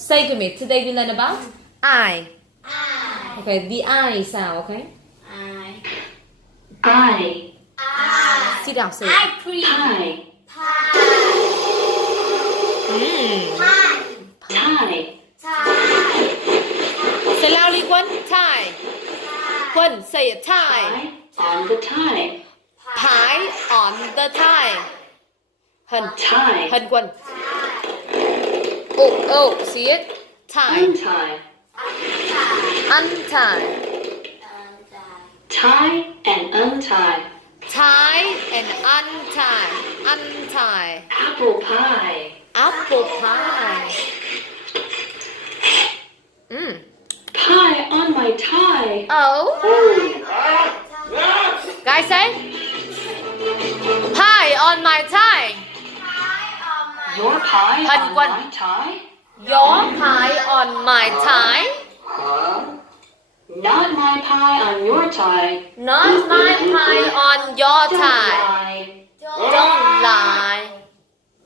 Say to me. Today we learn about I. I. Okay, the I sound. Okay. I. Sit down. Say. I cream. Pie. Mm. Tie. Say loudly, Quân. Tie. Quân, say it. Tie. Pie on the tie. Pie on the tie. Hân. Tie. Hân Quân. Oh, see it? Tie. Untie. Untie. Tie and untie. Tie and untie. Untie. Apple pie. Apple pie. Pie on my tie. Oh. Guys say. Pie on my tie. Your pie Hân on Quân. my tie? Your pie on my tie. Huh? Not my pie on your tie. Not my pie on your Don't tie. lie. Don't lie.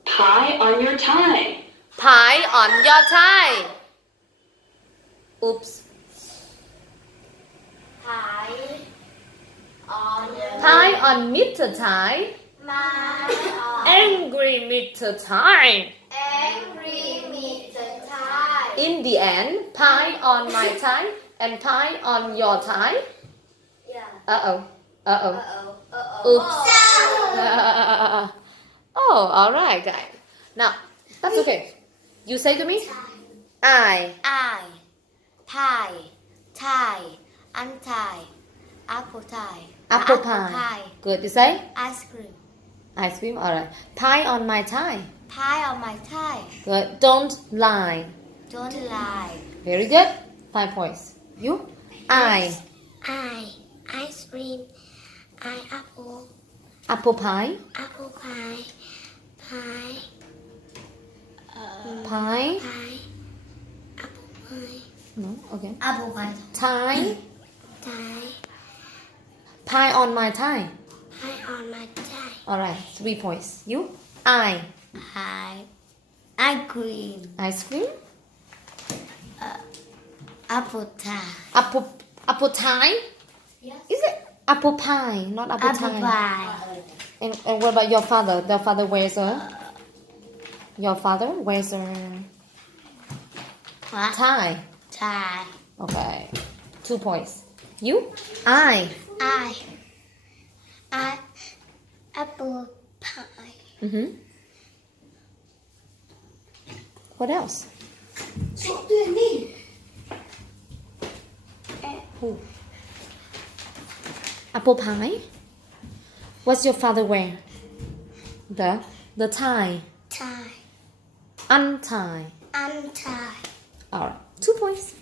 Pie on your tie. Pie on your tie. Oops. Pie on Mr. Tie. Angry Mr. Tie. In the end, pie on my tie and pie on your tie. Uh-oh. Oops. Oh, alright, guys. Now, that's okay. You say to me, I. Pie, tie, untie, apple tie. Apple pie. Good. You say? Ice cream. Ice cream. Alright. Pie on my tie. Pie on my tie. Good. Don't lie. Don't lie. Very good. 5 points. You? I. Ice cream. Apple. Apple pie. Apple pie. Pie. Pie. Apple pie. No. Okay. Apple pie. Tie. Tie. Pie on my tie. Pie on my tie. Alright. 3 points. You? I. Ice cream. Ice cream. Apple tie. Apple tie? Yes. Is it apple pie, not apple tie? Pie. And what about your father? Your father wears a... Your father wears a tie. Tie. Okay. 2 points. You? I. Apple pie. Mm-hmm. What else? Who? Apple pie? What's your father wear? The tie. Tie. Untie. Untie. Alright. 2 points.